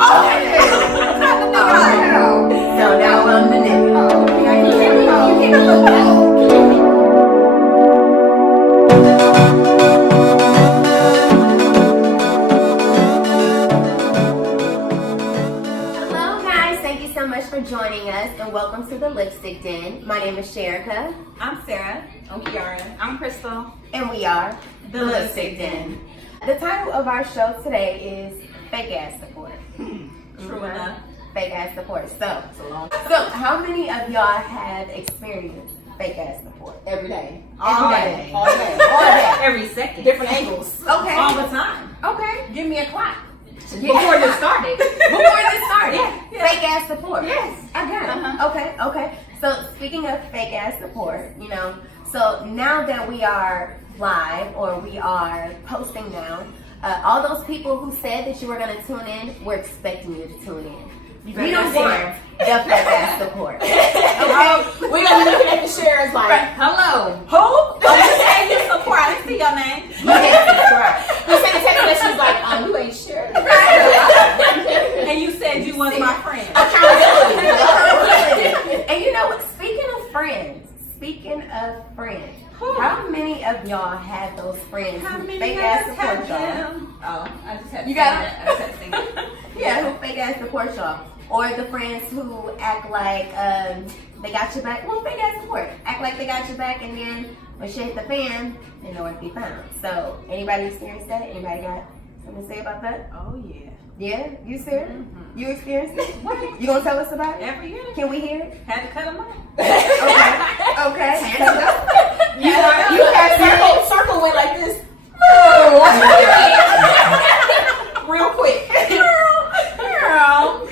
So now I'm the nigga. Hello guys, thank you so much for joining us and welcome to the Lipstick Den. My name is Sherika. I'm Sarah. I'm Kiara. I'm Crystal. And we are The Lipstick Den. The title of our show today is Fake Ass Support. True enough. Fake ass support. So how many of y'all have experienced fake ass support? Every day. All day. All day. All day. Every second. Different angles. Okay. All the time. Okay. Give me a clap. Before this started. Before this started. Yeah. Fake ass support. Yes. I got it. Okay. So speaking of fake ass support, so now that we are live or we are posting now, all those people who said that you were going to tune in, we're expecting you to tune in. We don't want the fake ass support. Okay? We're going to be looking at the shares like, hello. Who? Oh, you said you support. I didn't see your name. You didn't subscribe. You sent a text message like, you ain't sure. And you said you was my friend. And you know what? Speaking of friends, how many of y'all have those friends How who many fake of ass us support have y'all? them? Oh, I just had You got it. I just had to sing it. Yeah, who fake ass support y'all? Or the friends who act like they got your back. Well, fake ass support. Act like they got your back and then when shit hit the fan, they nowhere to be found. So, anybody experienced that? Anybody got something to say about that? Oh, yeah. Yeah? You, Sarah? You experieed it? You gonna tell us about it? Every year. Can we hear it? Had to cut them off. Okay. You had circle went like this. Real quick. Girl.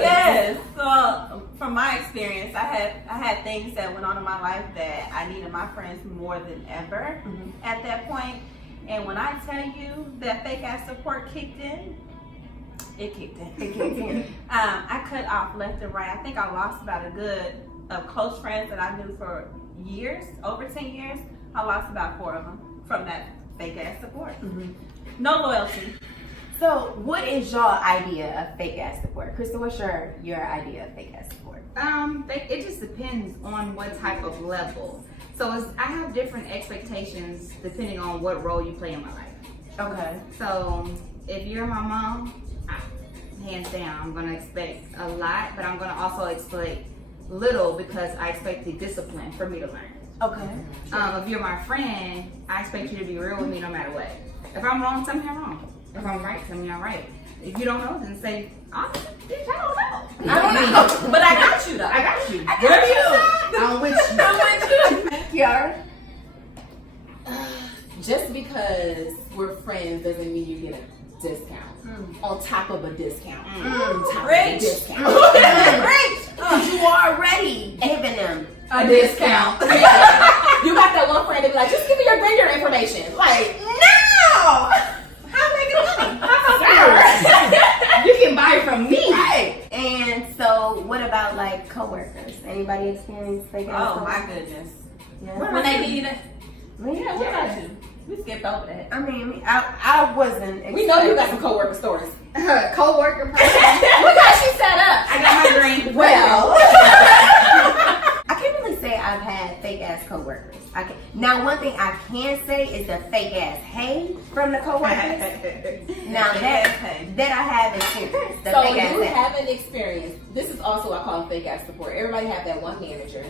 Yes. So from my experience, I had things that went on in my life that I needed my friends more than ever at that point. And when I tell you that fake ass support kicked in, it kicked in. I cut off left and right. I think I lost about a good of close friends that I knew for years, over 10 years. I lost about 4 of them from that fake ass support. No loyalty. So, what is your idea of fake ass support? Crystal, what's your idea of fake ass support? It just depends on what type of level. So I have different expectations depending on what role you play in my life. Okay. So if you're my mom, hands down, I'm gonna expect a lot, but I'm gonna also expect little because I expect the discipline for me to learn. Okay. If you're my friend, I expect you to be real with me no matter what. If I'm wrong, tell me I'm wrong. If I'm right, tell me I'm right. If you don't know, then say, bitch, I don't know. I don't know. But I got you though. I got you. Whatever you say. I'm with you. Kiara? Just because we're friends doesn't mean you get a discount. On top of a discount. Rich. Discount. Because you already giving them A discount. You got that one friend that be like, just give me your vendor information. Like, No! How am I you can buy from me. Right. And so, what about like coworkers? Anybody experience fake ass Oh support? my goodness. Yeah. When they give you that. Yeah, What about you? We skipped over that. I mean, I wasn't. We know you got some coworker stories. Co-worker person. Look how she set up. I got my drink. Well, I can't really say I've had fake ass coworkers. Now, one thing I can say is the fake ass hate from the coworkers. Now that I have experienced. The So fake ass you hate. haven't experienced. This is also I call fake ass support. Everybody have that one manager,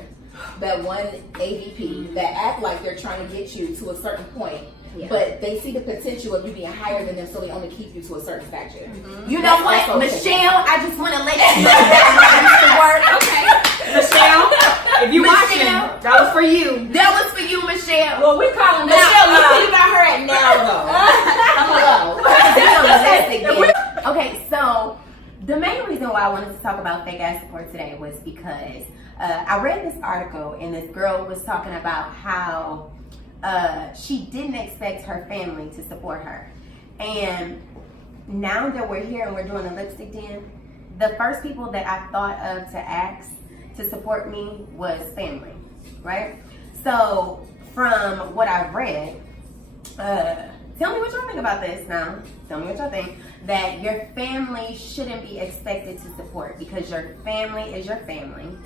that one AVP that act like they're trying to get you to a certain point. Yeah. But they see the potential of you being higher than them, so they only keep you to a certain stature. You know That's what, also fake Michelle? I just want to let you know that I used to work. Okay, Michelle, if you watching, Michelle. that was for you. That was for you, Michelle. Well, we call them Michelle, now. you think about her at now though. Okay, so the main reason why I wanted to talk about fake ass support today was because I read this article and this girl was talking about how she didn't expect her family to support her. And now that we're here and we're doing the Lipstick Den, the first people that I thought of to ask to support me was family, right? So from what I've read, tell me what y'all think about this now. Tell me what y'all think. That your family shouldn't be expected to support because your family is your family.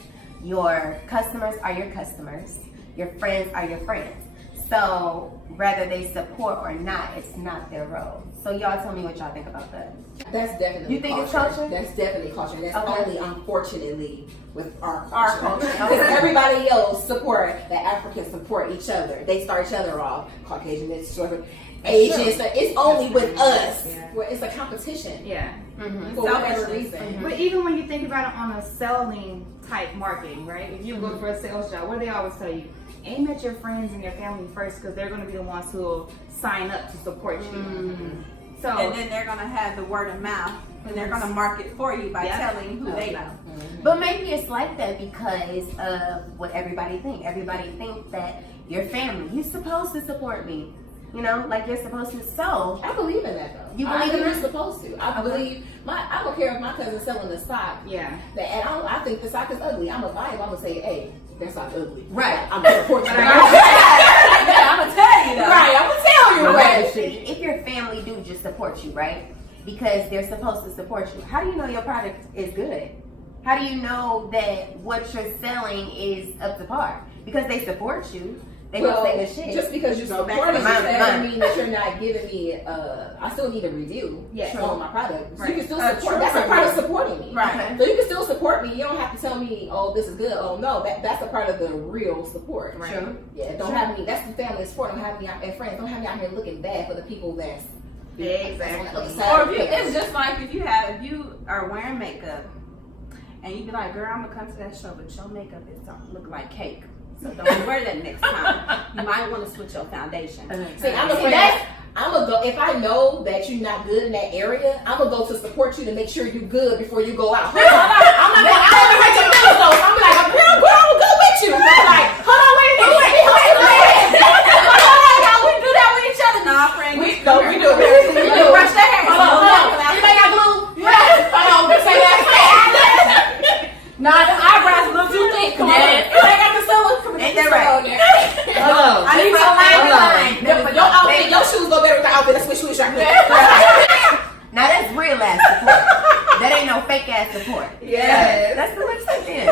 Your customers are your customers. Your friends are your friends. So whether they support or not, it's not their role. So y'all tell me what y'all think about that. That's definitely You think it's culture. culture? That's definitely culture. That's Okay. only unfortunately with our Our culture. culture. Because everybody else support, the Africans support each other. They start each other off. Caucasian, it's short. Asians, so it's only with us where it's a competition. Yeah. Mm-hmm. For whatever Selfishness. reason. But even when you think about it on a selling type marketing, right? If you go for a sales job, what do they always tell you? Aim at your friends and your family first because they're going to be the ones who will sign up to support you. So, And then they're gonna have the word of mouth, and they're gonna market for you by telling who they know. But maybe it's like that because of what everybody think. Everybody think that your family, you're supposed to support me. You know, like you're supposed to. So I believe in that though. You believe in you're that? supposed to. I believe I don't care if my cousin's selling the stock. yeah. And I think the stock is ugly. I'm gonna buy it. I'm gonna say, hey, that stock's ugly. Right. I'm gonna support you. Yeah, I'm gonna tell you though. Right. I'm gonna tell you. But Right. if your family do just support you, right? Because they're supposed to support you. How do you know your product is good? How do you know that what you're selling is up to par? Because they support you. They Well, gonna say good shit. just because you Go back support to me mine. doesn't mean that you're not giving me. I still need a review Yes. on my product. So Right. you can still A support. true That's a part of review. supporting me. Right. So you can still support me. You don't have to tell me, oh, this is good. Oh no, that's a part of the real support. Right. True. Yeah. Don't have me. That's the family support. Don't have me out and friends. Don't have me out here looking bad for the people that's Exactly. on the other side Or of if the you, fence. it's just like if you are wearing makeup, and you be like, girl, I'm gonna come to that show, but your makeup is don't look like cake. So don't wear that next time. You might want to switch your foundation. See, I'm gonna go if I know that you're not good in that area. I'm gonna go to support you to make sure you're good before you go out. Hold on. I'm not gonna. I don't even hurt your feelings though. So I'm like, girl, I'm good with you. I'm like, hold on, wait a minute. We do that with each other. Nah, friend. We do it. We do Brush their hair. Hold on. Anybody got glue? Hold on. Say that. Nah, the eyebrows a little too thick. Come on. Anybody got the sewing? Come on. Ain't that right? Hello. I need some line. But your outfit, your shoes go better with the outfit. Let's switch shoes right quick. Now that's real ass support. That ain't no fake ass support. Yes. That's the lipstick then.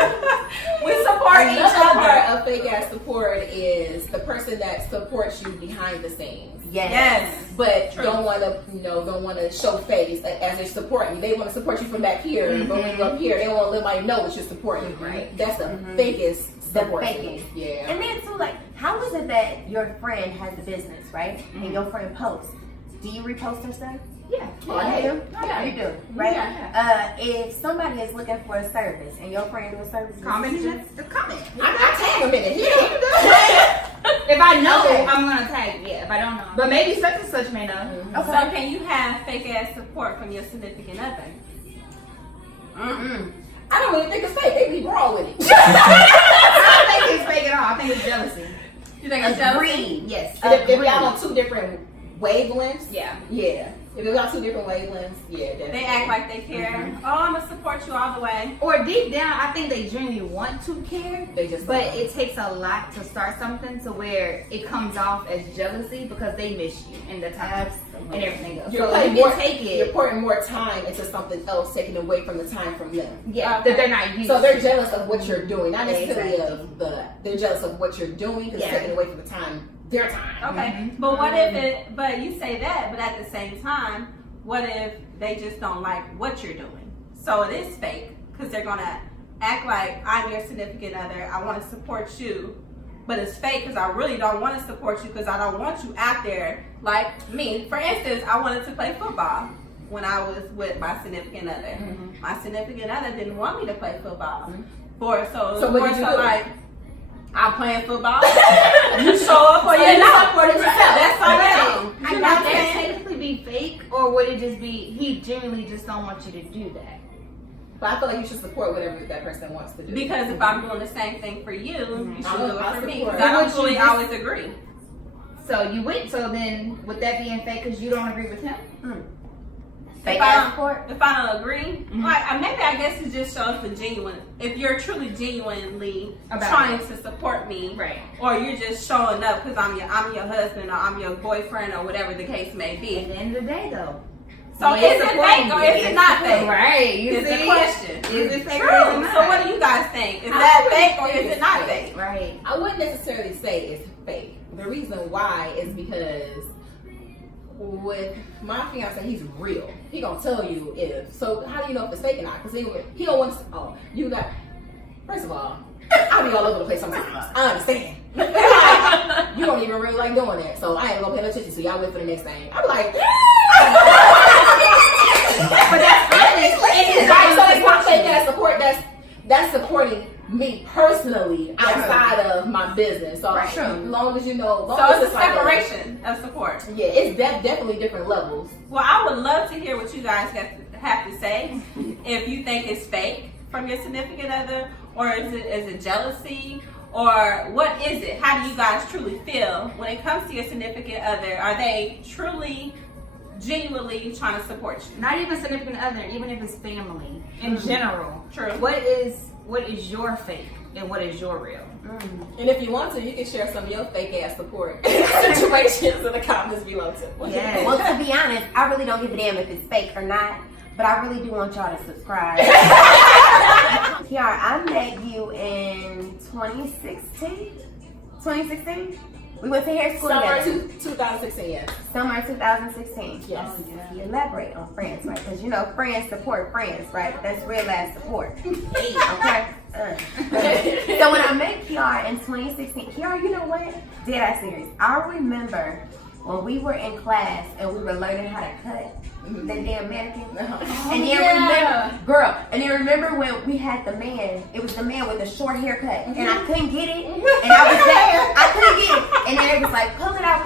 We support each Another other. part of fake ass support is the person that supports you behind the scenes. Yes. But True. don't want to show face as they're supporting you. They want to support you from back here, but when you're up here, they don't want to let anybody know that you're supporting. Right? That's the fakest The support. fakest. Yeah. And then too, like, how is it that your friend has a business, right? And your friend posts. Do you repost her stuff? Yeah. Oh, you do? Yeah. You do, right? Yeah. If somebody is looking for a service and your friend do a service, Comment the comment. I tag them in it. If I know, Okay. I'm gonna tag. Yeah. If I don't know, but maybe such and such may know. So can you have fake ass support from your significant other? I don't even think it's fake. They be raw with it. I don't think it's fake at all. I think it's jealousy. You think it's jealousy? Agreed. Yes. If y'all on two different wavelengths, Yeah. yeah. If y'all on two different wavelengths, yeah, definitely. They act like they care. Oh, I'm gonna support you all the way. Or deep down, I think they genuinely want to care, They just but don't. it takes a lot to start something to where it comes off as jealousy because they miss you and the time and everything else. You're So putting you more, can take you're it, pouring more time into something else, taking away from the time from them. yeah, Okay. that they're not used. So they're to. jealous of what you're doing, not necessarily Exactly. they're jealous of what you're doing because it's Yeah. taking away from the time, their time. Okay, but what if but you say that, but at the same time, what if they just don't like what you're doing? So it is fake because they're gonna act like I'm your significant other. I want to support you, but it's fake because I really don't want to support you because I don't want you out there. Like me, for instance, I wanted to play football when I was with my significant other. My significant other didn't want me to play football. So what did you do? Like, I'm playing football. You show up or So you're you not. supported yourself. That's all that is. Could that technically be fake, or would it just be he genuinely just don't want you to do that? But I feel like you should support whatever that person wants to do. Because if I'm doing the same thing for you, you should do it I for me. support. 'Cause I don't Would you fully just- always agree. So you wait. So then, with that being fake, because you don't agree with him, Fake ass support. If I don't agree, like maybe I guess it just shows the genuine. If you're truly genuinely trying to support me, right? Or you're just showing up because I'm your husband or I'm your boyfriend or whatever the case may be. At the end of the day, though. So is it fake or is it not fake? Right. You is see? the question. Is it fake True. or is it not? So what do you guys think? Is that fake or is it not fake? Right. I wouldn't necessarily say it's fake. The reason why is because with my fiance, he's real. He gonna tell you if. So how do you know if it's fake or not? Because he don't want to. Oh, you got. First of all, I be all over the place sometimes. I understand. You don't even really like doing that, so I ain't gonna pay no attention. So y'all wait for the next thing. I'm like, but that's honest. Right? So it's not fake ass support. That's supporting me personally outside of my business. So Right. as long as you know, So it's a separation of support. Yeah, it's definitely different levels. Well, I would love to hear what you guys have to say. If you think it's fake from your significant other, or is it jealousy, or what is it? How do you guys truly feel when it comes to your significant other? Are they truly, genuinely trying to support you? Not even significant other, even if it's family in general. True. What is your fake and what is your real? And if you want to, you can share some of your fake ass support situations in the comments below too. Yes. Well, to be honest, I really don't give a damn if it's fake or not, but I really do want y'all to subscribe. Kiara, I met you in 2016? 2016? We went to hair school Summer together. 2016, yes. Summer 2016. Yes. You elaborate on friends, right? Because you know friends support friends, right? That's real ass support. Okay? So when I met Kiara in 2016, Kiara, you know what? Dead ass serious. I remember when we were in class and we were learning how to cut the damn mannequin. And then remember when we had the man, it was the man with the short haircut, and I couldn't get it, and I was there, I couldn't get it, and then it was like, pull it out,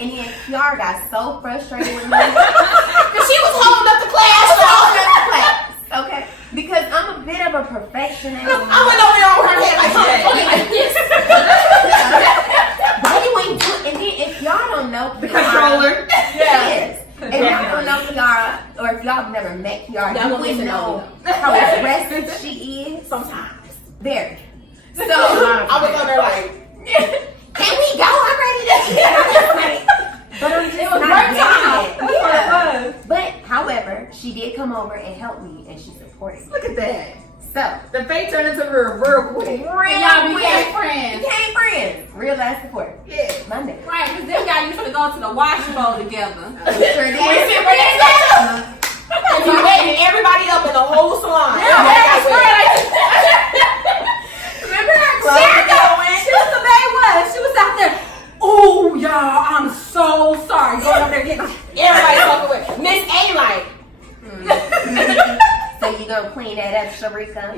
and then Kiara got so frustrated with me. Because she was holding up the class. Okay? Because I'm a bit of a perfectionist. I went over there on her head like this. Why you ain't do it? And then if y'all don't know The controller. Yes. If y'all don't know Kiara, or if y'all have never met Kiara, Y'all you won't wouldn't get to know know how aggressive she is. Sometimes. Very. So I was on there like, can we go already? But I'm just not work doing it. But however, she did come over and help me, and she supported me. Look at that. So The fake turned into real quick. And y'all became friends. became friends. Real ass support. Yeah. Monday. Right, because them y'all used to go to the wash bowl together. Sure did. and you waiting everybody up in the whole salon. Remember her she was the main one. She was out there. Oh, y'all, I'm so sorry. Going up there getting Everybody talking with Miss A like, So you gonna clean that up, Sharika?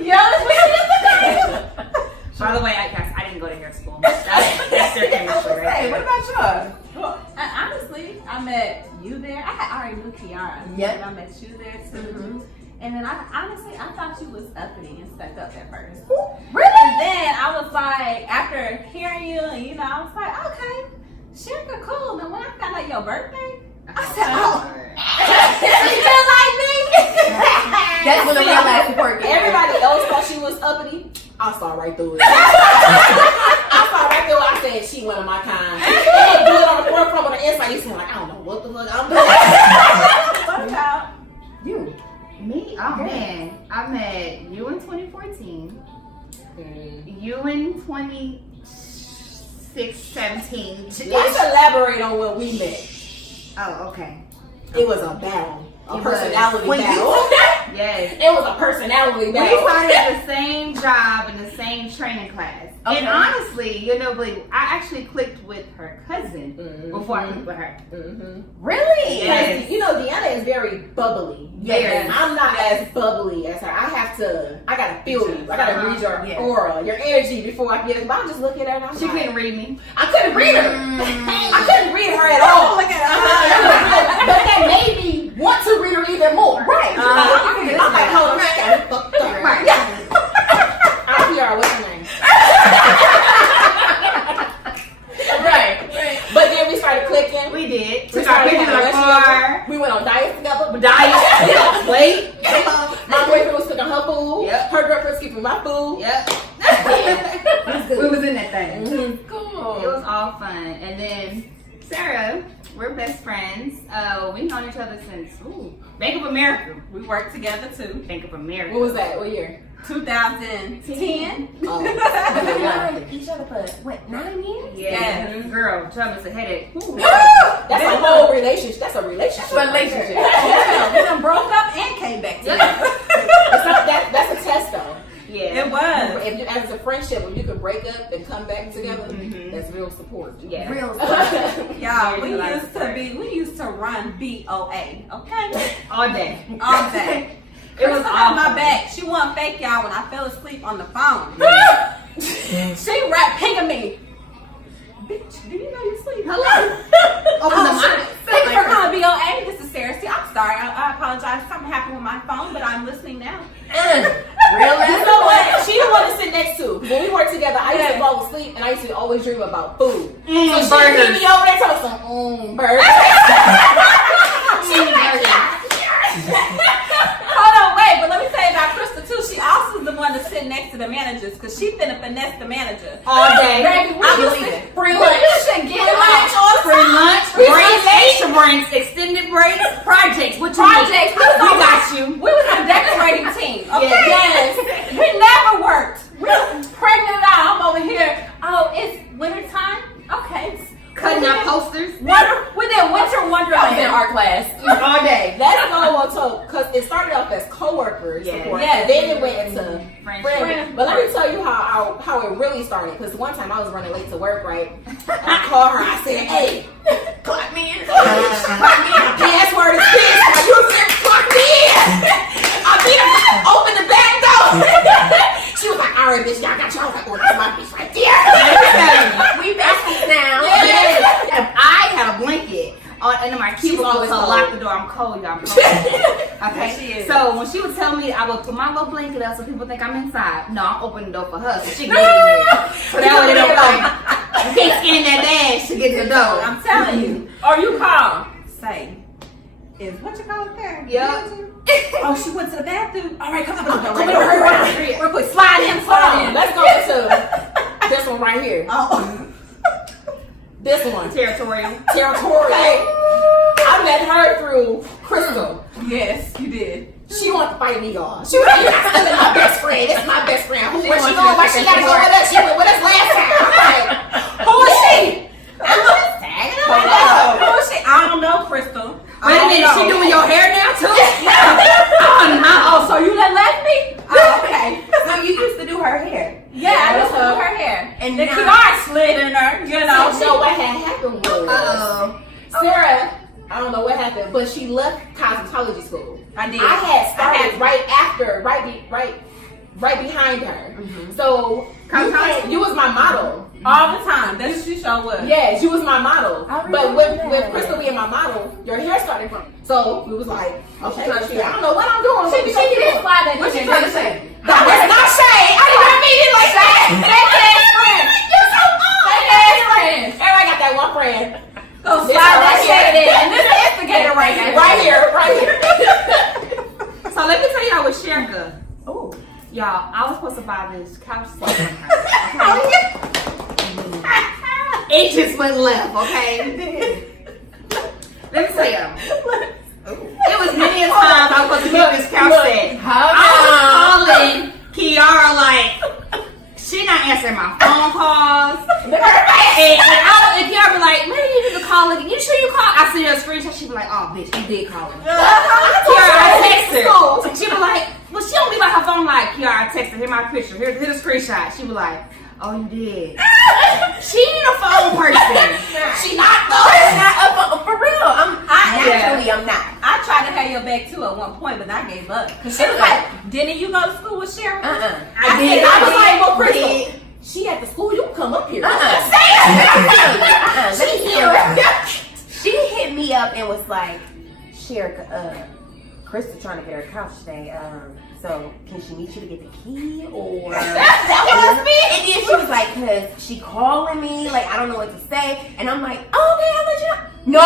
By the way, I didn't go to hair school. That's their chemistry right Hey, what there. about yours? Well, honestly, I met you there. I already knew Kiara. Yep. And I met you there too. Mm-hmm. And then I thought you was uppity and stuck up at first. Really? And then I was like, after hearing you, and I was like, okay, Sharika cool. And when I found out your birthday, I said, oh, you just like me. That's when the real life support gets everybody else thought she was uppity. I saw right through it. I saw right through it. I said, she one of my kind. And do it on the forefront, but on the inside, you seem like, I don't know what the fuck I'm doing. What about you. Me? Oh man. I met you in 2014. You in 2017. Let's elaborate on when we met. Oh, okay. It was a battle. A It personality was. battle. Yes. It was a personality We battle. started at the same job in the same training class. Okay. And honestly, I actually clicked with her cousin before I clicked with her. Really? Yes. Because, you know, Deanna is very bubbly. Yes. I'm not as bubbly as her. I gotta feel you. I gotta read your Yeah. aura, your energy before I get it. But I'm just looking at her and I'm She like, couldn't read me. I couldn't read her. I couldn't read her at all. Look at her. But that made me want to read her even more. Right. I'm like, hold on, I got it fucked up. Right. IPR, what's your name? Right. But then we started clicking. We did. We We got started pictures of having our lunch car. together. We went on diets together. Diet. My boyfriend was cooking her food. Yep. Her girlfriend was keeping my food. Yep. Good. We was in that thing. Mm-hmm. Cool. It was all fun. And then Sarah, we're best friends. We've known each other since Bank of America. We worked together too. Bank of America. What was that? What year? 2010. Oh, You've yeah. known each other for what, 9 years? Yeah. Yes. Girl, tell me it's a headache. That's a whole relationship. That's a relationship. Relationship. Yeah, we done broke up and came back together. That's a test, though. Yeah. It was. If you, as a friendship, when you can break up and come back together, Mhm. that's real support. Yeah. Real Y'all, Very nice. we used to run BOA, okay? All day. All day. It was Krista had my awful. back. She wasn't fake, y'all, when I fell asleep on the phone. She rap pinging me. Bitch, do you know you sleep? Hello. Open the mic. Thank you for calling BOA. This is Sarah C. I'm sorry. I apologize. Something happened with my phone, but I'm listening now. Real You know what? She the one to sit next to. When we worked together, I used to fall asleep and I used to always dream about food. So she burgers. keep me over there talking some burgers. Hold on, wait, but let me tell you about Krista too. She also is the one to sit next to the managers because she finna finesse the manager. All day. Baby, I we believe used to it. Free we lunch. used to get lunch all the Free time. lunch, We was breaks, late. extra breaks, extended breaks, projects. What you Projects. need? We got you. We was a decorating team. Okay. Yes. We never worked. We were pregnant out. I'm over here. Oh, it's winter time. Okay. Cutting out posters. We did winter I was in wonderland. art class. All day. That's all I want to talk because it started off as co-workers, Yeah. support, Yes. and then it went into Friendship. friends. But let me tell you how it really started. Because one time I was running late to work, right? And I called her. I said, "Hey, Clock me in. clock me in. My password is this. My username, clock me in." I beat her. Open the back door. She was like, "All right, bitch, y'all got you." I was like, "Oh, that's my bitch right there." We besties now. If I had a blanket under my cubicle always to cold. lock the door, I'm cold, y'all. I'm cold. Okay. She is. So when she would tell me I would put my little blanket up so people think I'm inside. No, I'm opening the door for her so she can get in there. So that way they don't go. You can't scan that dash to get to the door. I'm telling you. Or you call. Say, is what you call it there? Yep. Oh, she went to the bathroom. All right, come on. Come here, hurry. Real quick. Slide in, slide in. Let's go to this one right here. Oh. This one. Territorial. Territorial. I met her through Crystal. Yes, you did. She wanted to fight me, y'all. She was like, "You're not stealing my best friend. This is my best friend. Who was she wants going? you Why to she take gotta go her. with us? She went with us last time." I'm like, "Who is she?" I'm just tagging Hold along. on. Who is she? I don't know, Crystal. Wait a minute, she doing your hair now too? Oh, so you done left me? Oh, okay. So you used to do her hair. Yeah, I just do her hair. And the now- QR slid in her, you know. So what had happened was Uh-oh. Sarah. I don't know what happened, but she left cosmetology school. I did. I had started I right after, right behind her. So Cosmetology? you was my model. all the time. That's what she sure was. Yeah, she was my model. I But remember with that. Crystal being my model, your hair started from. So we was like, okay, trying to shit, I don't know what I'm doing. She did slide that What in she there, trying to didn't say? That was not shade. I didn't mean it like that. Fake ass friend. You're so fake ass friend. Everybody got that one friend. Go This slide her that right shit here. in. And this instigator right here. Right here, right here. So let me tell y'all with Sherka. Oh. Y'all, I was supposed to buy this couch set from her. Okay? It just went left, okay? Let me tell y'all. It was many a times I was supposed to get this couch set. I was calling Kiara like, she not answering my phone calls. And Kiara be like, man, you need to call again. You sure you call? I send her a screenshot. She be like, oh, bitch, you did call her. Kiara, I text her. She be like, well, she don't be like her phone like, Kiara, I text her. Here's my picture. Here's the screenshot. She be like, oh, you did. She ain't a phone person. She not For real. I'm not. I tried to have your back too at one point, but I gave up. Cause she was like, didn't you go to school with Sharon? I did. I was like, well, Crystal, she at the school. You can come up here. Let me hear it. She hit me up and was like, Krista trying to get her couch today. So can she meet you to get the key or That was me. And then she was like, cause she calling me, like I don't know what to say, and I'm like, oh, okay, I'll let you know. No,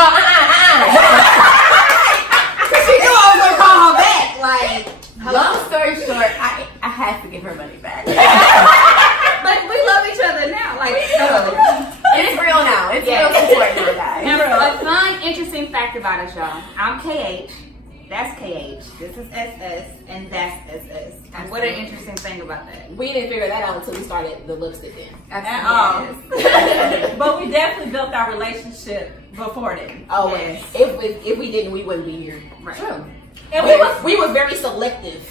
Cause she knew I was gonna call her back. Like, Long story short, I had to give her money back. But we love each other now. Like, It's real now. It's real support now, guys. and a fun, interesting fact about us, y'all. I'm KH. That's KH. This is SS, and that's SS. And what an interesting thing about that. We didn't figure that out until we started the lipstick then. But we definitely built our relationship before then. Oh, Yes. if we didn't, we wouldn't be here. Right. True. And We were very selective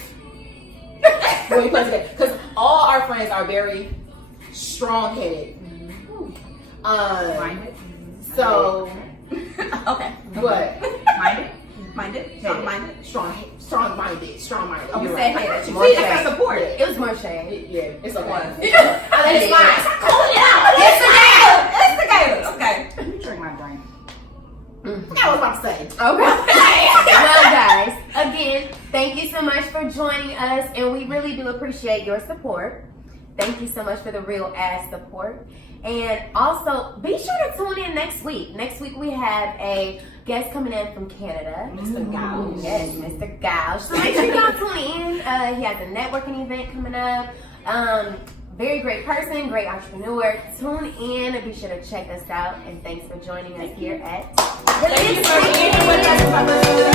when we put together because all our friends are very strong-headed. Minded. So okay. what? Minded. Minded? Strong-minded? Strong-minded. Oh, we You're said right. head. More See, shade. that's our support. It was more shade. Yeah, it's okay. What? It's fine. Stop calling it out. Instigators. Okay. Let me drink my brain. I was about to say. Okay. Well, guys, again, thank you so much for joining us, and we really do appreciate your support. Thank you so much for the real ass support. And also, be sure to tune in next week. Next week, we have a guest coming in from Canada. Mr. Gouge. Yes, Mr. Gouge. So make sure y'all tune in. He has a networking event coming up. Very great person, great entrepreneur. Tune in and be sure to check us out. And thanks for joining us here at the Thank you for being here with us.